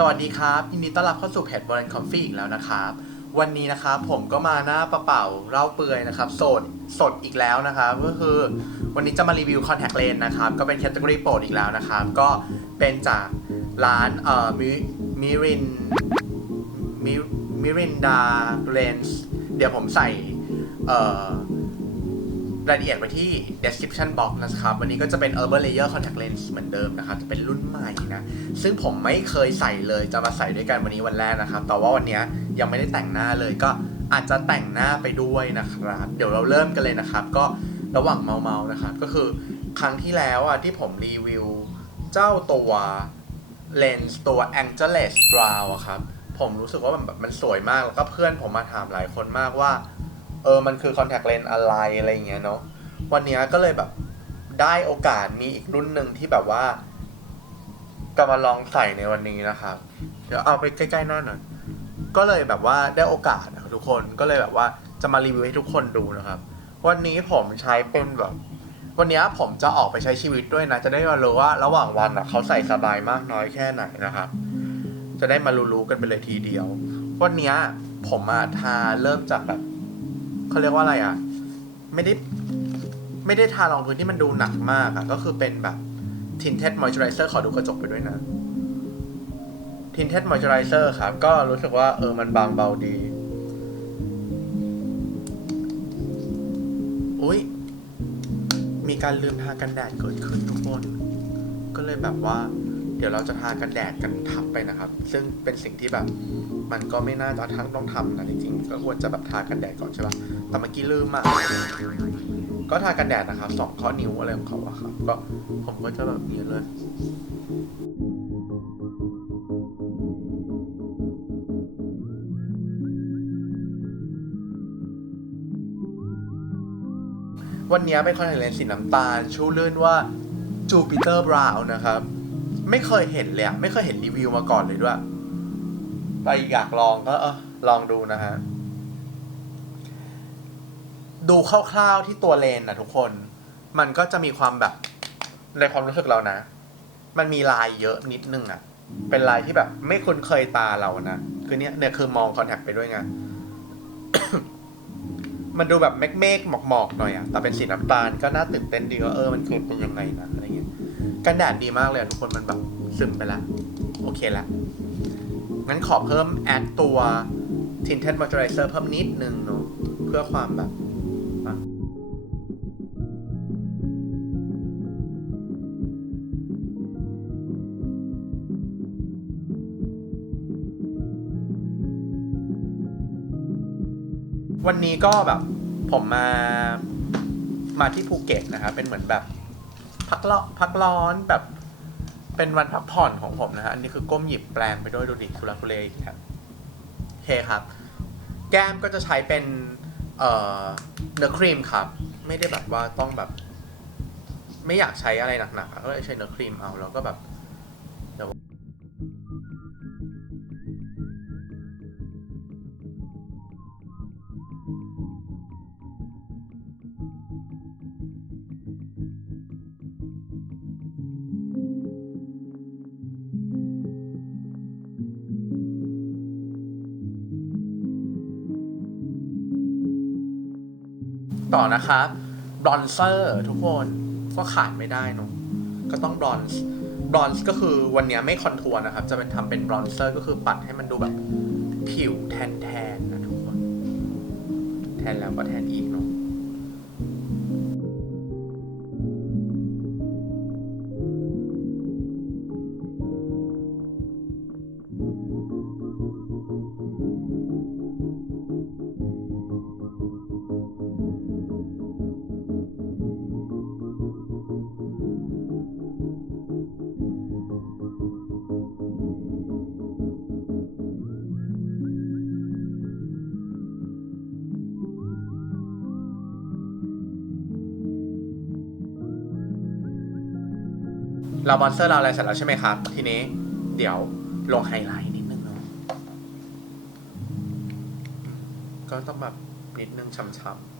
สวัสดีครับยินดีต้อนรับเข้าสู่เพจบอลคอฟฟี่อีกแล้วนะครับ วันนี้นะครับผมก็มาหน้าประเปล่าเล่าเปื่อยนะครับสดสดอีกแล้วนะครับก็คือวันนี้จะมารีวิวคอนแทคเลนส์นะครับก็เป็นแคตตาล็อโปรดอีกแล้วนะครับ ก็เป็นจากร้านเอ่อมิมิรินมิมิรินดาเลนส์เดี๋ยวผมใส่เอ่อ รายละเอียดไว้ที่ description box นะครับ วันนี้ก็จะเป็น Urban Layer Contact Lens เหมือนเดิมนะครับ จะเป็นรุ่นใหม่นะ ซึ่งผมไม่เคยใส่เลย จะมาใส่ด้วยกันวันนี้วันแรกนะครับ แต่ว่าวันนี้ยังไม่ได้แต่งหน้าเลย ก็อาจจะแต่งหน้าไปด้วยนะครับ เดี๋ยวเราเริ่มกันเลยนะครับ ก็ระหว่างเมาๆนะครับ ก็คือครั้งที่แล้วอะที่ผมรีวิวเจ้าตัวเลนส์ตัว Angeles Brow อะครับ ผมรู้สึกว่ามันแบบมันสวยมาก แล้วก็เพื่อนผมมาถามหลายคนมากว่า เออมันคือคอนแทคเลนส์อะไรอะไรอย่างเงี้ยเนาะวันเนี้ยก็เลยแบบได้โอกาสมีอีกรุ่นหนึ่งที่แบบว่าก็มาลองใส่ในวันนี้นะครับ เดี๋ยวเอาไปใกล้ๆหน้าหน่อยก็เลยแบบว่าได้โอกาสนะทุกคนก็เลยแบบว่าจะมารีวิวให้ทุกคนดูนะครับ วันนี้ผมใช้เป็นแบบ วันเนี้ยผมจะออกไปใช้ชีวิตด้วยนะ จะได้มารู้ว่าระหว่างวันอะเขาใส่สบายมากน้อยแค่ไหนนะครับ จะได้มารู้ๆกันไปเลยทีเดียว วันเนี้ยผมอะทาเริ่มจากแบบ เขาเรียกว่าอะไรอะ ไม่ได้ไม่ได้ทารองพื้นที่มันดูหนักมากอะ ก็คือเป็นแบบ tinted moisturizer ขอดูกระจกไปด้วยนะ tinted moisturizer ครับ ก็รู้สึกว่าเออมันบางเบาดี อุ้ยมีการลืมทากันแดดเกิดขึ้นทุกคน ก็เลยแบบว่า เดี๋ยวเราจะทากันแดดกันทับไปนะครับ ซึ่งเป็นสิ่งที่แบบ มันก็ไม่น่าจะทั้งต้องทำนะจริงๆก็ควรจะแบบทากันแดดก่อนใช่ปะ แต่เมื่อกี้ลืมอะ ก็ทากันแดดนะครับสองข้อนิ้วอะไรของเขาอะครับ ก็ผมก็จะแบบนี้เลยวันนี้เป็นคอนแทคเลนส์สีน้ำตาลชื่อลื่นว่า Jupiter Brown นะครับ ไม่เคยเห็นเลยอะไม่เคยเห็นรีวิวมาก่อนเลยด้วย ไปอยากลองก็เออลองดูนะฮะ ดูคร่าวๆที่ตัวเลนนะทุกคน มันก็จะมีความแบบในความรู้สึกเรานะ มันมีลายเยอะนิดนึงอะเป็นลายที่แบบ ไม่คุ้นเคยตาเรานะ คือเนี้ยเนี่ยคือมองคอนแทคไปด้วยไง มันดูแบบเมฆเมฆหมอกหมอกๆหน่อยอะแต่เป็นสีน้ำตาลก็น่าตื่นเต้นดีว่าเออมันคือเป็นยังไงนะอะไรเงี้ย กันแดดดีมากเลยทุกคนมันแบบซึมไปละ โอเคละ งั้นขอเพิ่มแอดตัว tinted moisturizer เพิ่มนิดนึงเนาะเพื่อความแบบ วันนี้ก็แบบผมมามาที่ภูเก็ตนะครับเป็นเหมือนแบบพักร้อนพักร้อนแบบเป็นวันพักผ่อนของผมนะฮะ อันนี้คือก้มหยิบแปลงไปด้วยดูดิทุลักทุเลอีกครับโอเคครับ แก้มก็จะใช้เป็นเอ่อเนื้อครีมครับ ไม่ได้แบบว่าต้องแบบ ไม่อยากใช้อะไรหนักๆก็เลยใช้เนื้อครีมเอาแล้วก็แบบ ต่อนะครับบรอนเซอร์ทุกคนก็ขาดไม่ได้เนอะก็ต้องบรอนซ์บรอนซ์ก็คือวันนี้ไม่คอนทัวร์นะครับ จะเป็นทำเป็นบรอนเซอร์ก็คือปัดให้มันดูแบบผิวแทนๆนะทุกคน แทนแล้วก็แทนอีกเนาะ เราบอนเซอร์เราอะไรเสร็จแล้วใช่ไหมครับ ทีนี้เดี๋ยวลงไฮไลท์นิดนึงเนาะก็ต้องแบบนิดนึงช้ำๆ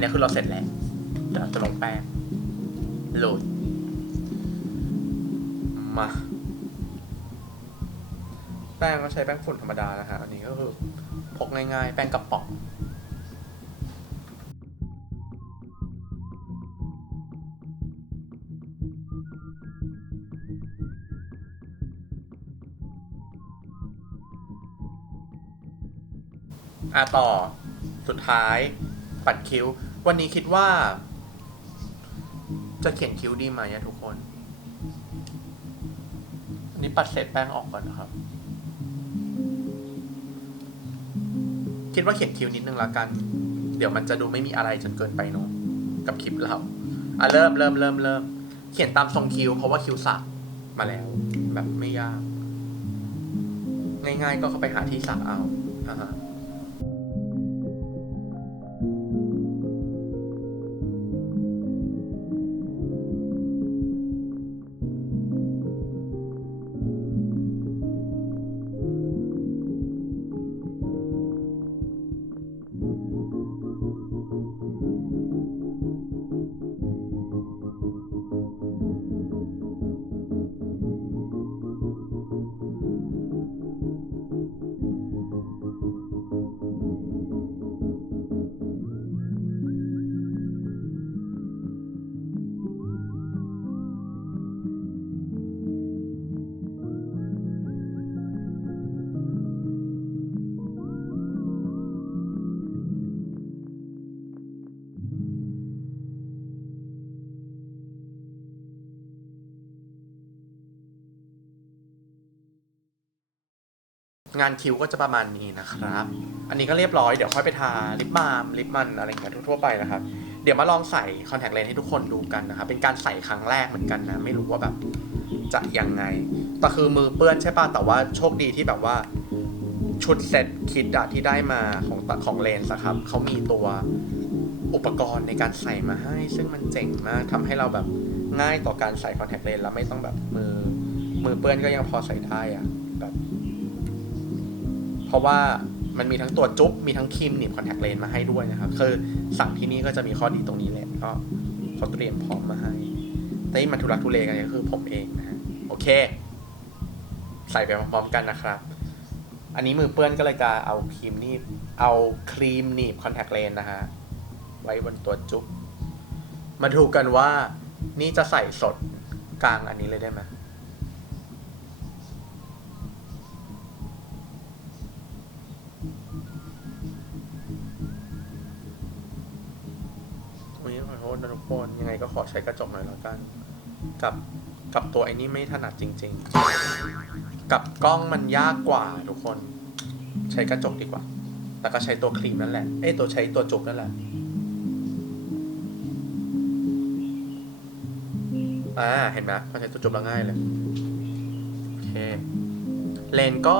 นนี้คือเราเสร็จแล้วเดี๋ยวเราจะลงแป้งโหลดมาแป้งก็ใช้แป้งฝุ่นธรรมดานะฮะอันนี้ก็คือพกง่ายๆ แป้งกระป๋องอะต่อสุดท้ายปัดคิ้ว วันนี้คิดว่า จะเขียนคิ้วดีไหมอะทุกคน อันนี้ปัดเศษแป้งออกก่อนนะครับ คิดว่าเขียนคิ้วนิดนึงละกัน เดี๋ยวมันจะดูไม่มีอะไรจนเกินไปเนอะกับคลิปเราอะเริ่มเริ่มเริ่มเริ่มเขียนตามทรงคิ้วเพราะว่าคิ้วสักมาแล้ว แบบไม่ยาก ง่ายๆก็เข้าไปหาที่สักเอาอ่า งานคิวก็จะประมาณนี้นะครับ อันนี้ก็เรียบร้อย เดี๋ยวค่อยไปทาลิปบาล์มลิปมันอะไรอย่างเงี้ยทั่วๆไปนะครับ เดี๋ยวมาลองใส่คอนแทคเลนส์ให้ทุกคนดูกันนะครับ เป็นการใส่ครั้งแรกเหมือนกันนะ ไม่รู้ว่าแบบจะยังไง แต่คือมือเปื้อนใช่ป่ะ แต่ว่าโชคดีที่แบบว่า ชุดเซ็ตคิดอะที่ได้มาของของเลนส์ครับ เขามีตัวอุปกรณ์ในการใส่มาให้ ซึ่งมันเจ๋งมากทำให้เราแบบง่ายต่อการใส่คอนแทคเลนส์แล้วไม่ต้องแบบมือมือเปื้อนก็ยังพอใส่ได้อะ เพราะว่ามันมีทั้งตัวจุ๊บมีทั้งครีมหนีบคอนแทคเลนส์มาให้ด้วยนะครับคือสั่งที่นี่ก็จะมีข้อดีตรงนี้แหละก็เขาเตรียมพร้อมมาให้แต่ที่มันทุรักทุเลกันก็คือผมเองนะโอเค ใส่ไปพร้อมๆกันนะครับ อันนี้มือเปื้อนก็เลยจะเอาครีมหนีบเอาครีมหนีบคอนแทคเลนส์นะฮะไว้บนตัวจุ๊บมาดูกันว่านี่จะใส่สดกลางอันนี้เลยได้ไหม นะทุกคนยังไงก็ขอใช้กระจกหน่อยแล้วกัน กับกับตัวไอ้นี่ไม่ถนัดจริง ๆ กับกล้องมันยากกว่าทุกคน ใช้กระจกดีกว่า แต่ก็ใช้ตัวครีมนั่นแหละ เอ้ตัวใช้ตัวจุกนั่นแหละอ่าเห็นไหมพอใช้ตัวจุบแล้วง่ายเลย โอเค เลนก็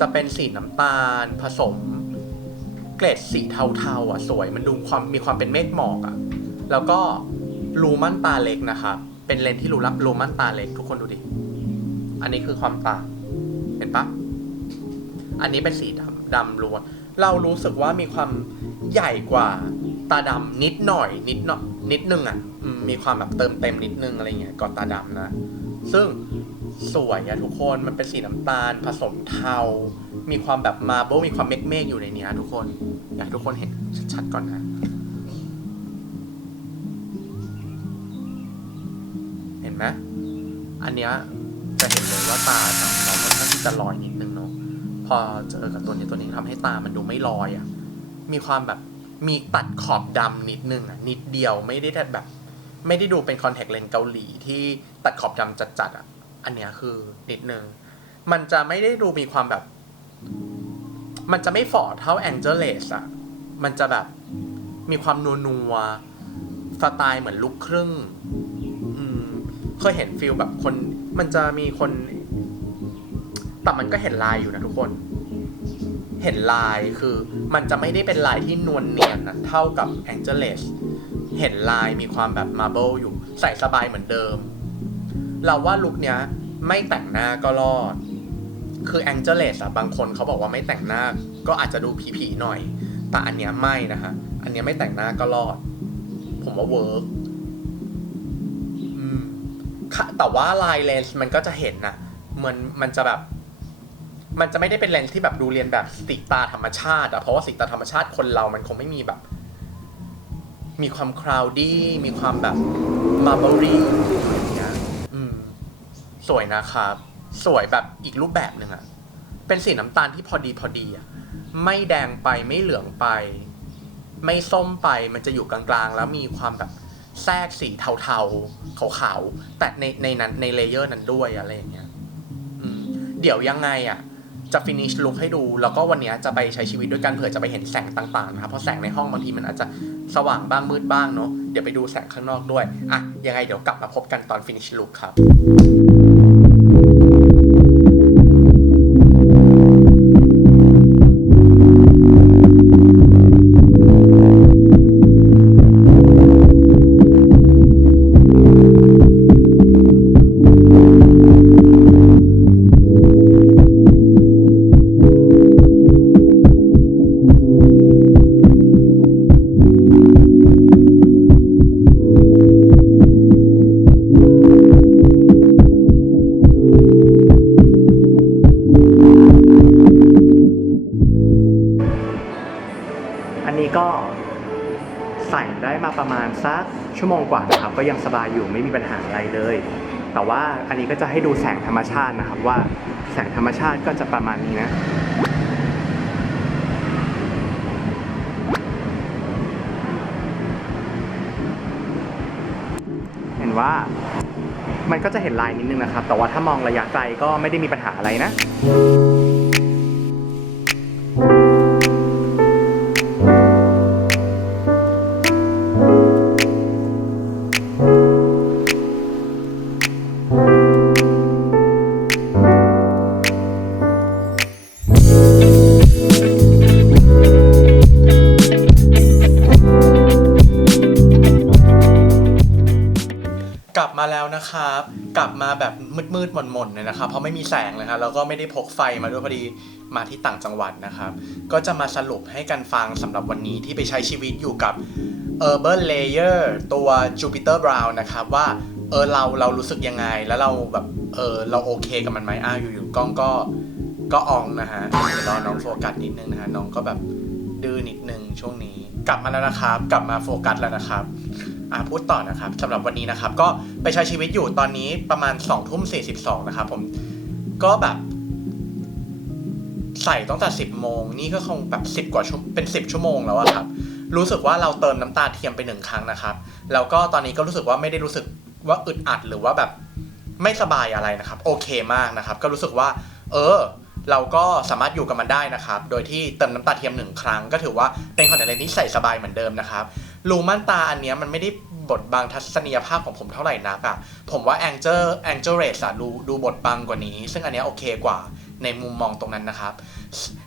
จะเป็นสีน้ำตาลผสม เกรดสีเทาๆอะสวย มันดูความมีความเป็นเมฆหมอกอะ แล้วก็รูม่นตาเล็กนะครับ เป็นเลนส์ที่รูรับรูม่นตาเล็กทุกคนดูดิ อันนี้คือความต่าง เห็นปะอันนี้เป็นสีดำดำล้วน เรารู้สึกว่ามีความใหญ่กว่าตาดำนิดหน่อยนิดหน่อยนิดนึงอะมีความแบบเติมเต็มนิดนึงอะไรเงี้ยก่อนตาดำนะ ซึ่งสวยอะทุกคนมันเป็นสีน้ำตาลผสมเทา มีความแบบมาร์เบลมีความเมฆเมฆอยู่ในเนี้ยทุกคน อยากทุกคนเห็นชัดๆก่อนนะ ไหมอันเนี้ยจะเห็นเลยว่าตาของเราค่อนข้างที่จะลอยนิดนึงเนาะพอเจอกับตัวนี้ตัวนี้ทำให้ตามันดูไม่ลอยอะ่ะมีความแบบมีตัดขอบดำนิดนึงอะ่ะนิดเดียวไม่ได้แบบ ไม่ได้ดูเป็นคอนแทคเลนส์เกาหลีที่ตัดขอบดำจัดๆอะอันเนี้ยคือนิดนึงมันจะไม่ได้ดูมีความแบบ มันจะไม่ฝ่อเท่าแองเจลเลสอะมันจะแบบมีความนัวนัวสไตล์เหมือนลูกครึ่ง เคยเห็นฟิลแบบคนมันจะมีคน แต่มันก็เห็นลายอยู่นะทุกคน เห็นลายคือมันจะไม่ได้เป็นลายที่นวลเนียนนะเท่ากับ a n g e l e s เห็นลายมีความแบบมา r b l e อยู่ ใส่สบายเหมือนเดิม เราว่าลุคเนี้ยไม่แต่งหน้าก็รอด คือ a n g e l e s อะบางคนเขาบอกว่าไม่แต่งหน้าก็อาจจะดูผีๆหน่อย แต่อันเนี้ยไม่นะฮะ อันเนี้ยไม่แต่งหน้าก็รอด ผมว่าเวิร์ก แต่ว่าลายเลนส์มันก็จะเห็นนะเหมือนมันจะแบบ มันจะไม่ได้เป็นเลนส์ที่แบบดูเรียนแบบสีตาธรรมชาติอะเพราะว่าสีตาธรรมชาติคนเรามันคงไม่มีแบบ มีความคราวดี้มีความแบบมาร์บอรี่อย่างเงี้ยอืม สวยนะครับ สวยแบบอีกรูปแบบหนึ่งอะเป็นสีน้ำตาลที่พอดีพอดีอะไม่แดงไปไม่เหลืองไป ไม่ส้มไปมันจะอยู่กลางๆ แล้วมีความแบบ แทรกสีเทาๆขาวๆแต่ในในนั้นในเลเยอร์นั้นด้วยอะไรอย่างเงี้ยเดี๋ยวยังไงอะจะฟินิชลุคให้ดู แล้วก็วันนี้จะไปใช้ชีวิตด้วยกันเผื่อจะไปเห็นแสงต่าง ๆ นะครับ เพราะแสงในห้องบางทีมันอาจจะสว่างบ้างมืดบ้างเนาะเดี๋ยวไปดูแสงข้างนอกด้วย อะ ยังไงเดี๋ยวกลับมาพบกันตอนฟินิชลุคครับ อันนี้ก็ใส่ได้มาประมาณสักชั่วโมงกว่านะครับก็ยังสบายอยู่ไม่มีปัญหาอะไรเลย แต่ว่าอันนี้ก็จะให้ดูแสงธรรมชาตินะครับว่าแสงธรรมชาติก็จะประมาณนี้นะเห็นว่ามันก็จะเห็นลายนิดนึงนะครับ แต่ว่าถ้ามองระยะไกลก็ไม่ได้มีปัญหาอะไรนะ ไม่มีแลยครับแล้วก็ไม่ได้พกไฟมาด้วยพอดีมาที่ต่างจังหวัดนะครับ ก็จะมาสรุปให้กันฟังสำหรับวันนี้ที่ไปใช้ชีวิตอยู่กับ Urban Layer ตัว Jupiter Brown นะครับ ว่าเออเราเรารู้สึกยังไง แล้วเราแบบเออเราโอเคกับมันไหมอ้าวอยู่ๆกล้องก็ก็อองนะฮะเดี๋ยวรอน้องโฟกัสนิดนึงนะฮะน้องก็แบบดื้อนิดนึงช่วงนี้ กลับมาแล้วนะครับ กลับมาโฟกัสแล้วนะครับอะพูดต่อนะครับสำหรับวันนี้นะครับ ก็ไปใช้ชีวิตอยู่ตอนนี้ประมาณ2องทุ่มสีนะครับผม ก็แบบ ใส่ตั้งแต่10โมง นี่ก็คงแบบ10กว่าชั่วเป็น10ชั่วโมงแล้วอะครับ รู้สึกว่าเราเติมน้ำตาเทียมไปหนึ่งครั้งนะครับ แล้วก็ตอนนี้ก็รู้สึกว่าไม่ได้รู้สึกว่าอึดอัดหรือว่าแบบไม่สบายอะไรนะครับ โอเคมากนะครับ ก็รู้สึกว่า เออ เราก็สามารถอยู่กับมันได้นะครับ โดยที่เติมน้ำตาเทียมหนึ่งครั้ง ก็ถือว่าเป็นคอนแทคเลนส์ที่ใส่สบายเหมือนเดิมนะครับรูม่านตาอันนี้มันไม่ได้ บดบังทัศนียภาพของผมเท่าไหร่นักอะผมว่า Angel Angel Race อะดูดูบดบังกว่านี้ ซึ่งอันเนี้ยโอเคกว่าในมุมมองตรงนั้นนะครับ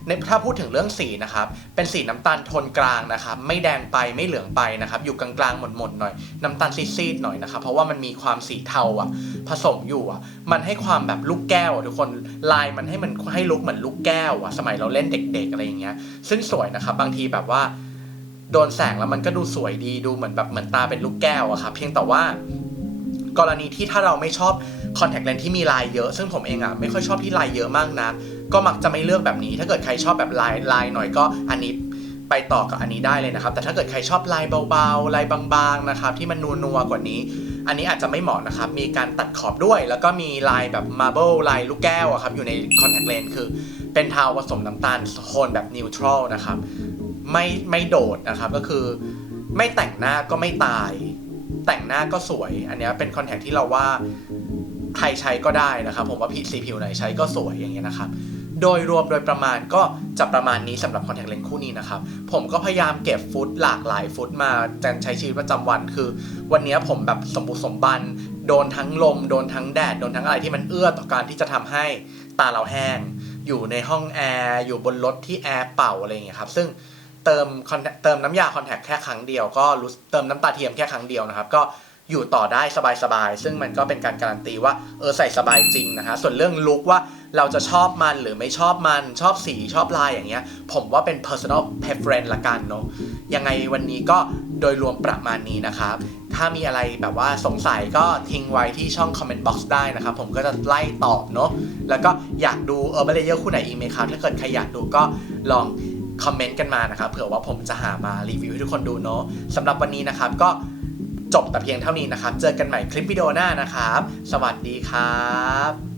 ในถ้าพูดถึงเรื่องสีนะครับ เป็นสีน้ำตาลโทนกลางนะครับ ไม่แดงไปไม่เหลืองไปนะครับ อยู่กลางๆหม่นๆหน่อย น้ำตาลซีดๆหน่อยนะครับ เพราะว่ามันมีความสีเทาอะผสมอยู่อะมันให้ความแบบลูกแก้วทุกคนลายมันให้มันให้ลุกเหมือนลูกแก้วอะสมัยเราเล่นเด็ก ๆ อะไรอย่างเงี้ย ซึ่งสวยนะครับ บางทีแบบว่า โดนแสงแล้วมันก็ดูสวยดีดูเหมือนแบบเหมือนตาเป็นลูกแก้วอะครับเพียงแต่ว่ากรณีที่ถ้าเราไม่ชอบคอนแทคเลนส์ที่มีลายเยอะ ซึ่งผมเองอะไม่ค่อยชอบที่ลายเยอะมากนะก็มักจะไม่เลือกแบบนี้ ถ้าเกิดใครชอบแบบลายลายหน่อยก็อันนี้ไปต่อกับอันนี้ได้เลยนะครับ แต่ถ้าเกิดใครชอบลายเบาๆลายบางๆนะครับที่มันนัวๆกว่านี้ อันนี้อาจจะไม่เหมาะนะครับ มีการตัดขอบด้วย แล้วก็มีลายแบบมาร์เบิลลายลูกแก้วอะครับอยู่ในคอนแทคเลนส์คือเป็นเทาผสมน้ำตาลโทนแบบนิวทรัลนะครับ ไม่ไม่โดดนะครับก็คือ ไม่แต่งหน้าก็ไม่ตาย แต่งหน้าก็สวย อันเนี้ยเป็นคอนแทคที่เราว่าใครใช้ก็ได้นะครับ ผมว่าสีผิวไหนใช้ก็สวยอย่างเงี้ยนะครับ โดยรวมโดยประมาณก็จะประมาณนี้สำหรับคอนแทคเลนส์คู่นี้นะครับ ผมก็พยายามเก็บฟุตหลากหลายฟุตมาจนใช้ชีวิตประจำวันคือ วันนี้ผมแบบสมบุกสมบัน โดนทั้งลม โดนทั้งแดด โดนทั้งอะไรที่มันเอื้อต่อการที่จะทำให้ตาเราแห้ง อยู่ในห้องแอร์อยู่บนรถที่แอร์เป่าอะไรอย่างเงี้ยครับซึ่ง เติมเติมน้ำยาคอนแทคแค่ครั้งเดียวก็รู้เติมน้ำตาเทียมแค่ครั้งเดียวนะครับ ก็อยู่ต่อได้สบายๆ ซึ่งมันก็เป็นการการันตีว่าเออใส่สบายจริงนะฮะส่วนเรื่องลุคว่าเราจะชอบมันหรือไม่ชอบมันชอบสีชอบลายอย่างเงี้ย ผมว่าเป็น personal preference ละกันเนาะยังไงวันนี้ก็โดยรวมประมาณนี้นะครับ ถ้ามีอะไรแบบว่าสงสัยก็ทิ้งไว้ที่ช่อง comment box ได้นะครับ ผมก็จะไล่ตอบเนาะแล้วก็อยากดู Urban Layer คู่ไหนอีกไหมครับ ถ้าเกิดใครอยากดูก็ลอง คอมเมนต์กันมานะครับเผื่อว่าผมจะหามารีวิวให้ทุกคนดูเนาะสำหรับวันนี้นะครับก็จบแต่เพียงเท่านี้นะครับ เจอกันใหม่คลิปวิดีโอหน้านะครับ สวัสดีครับ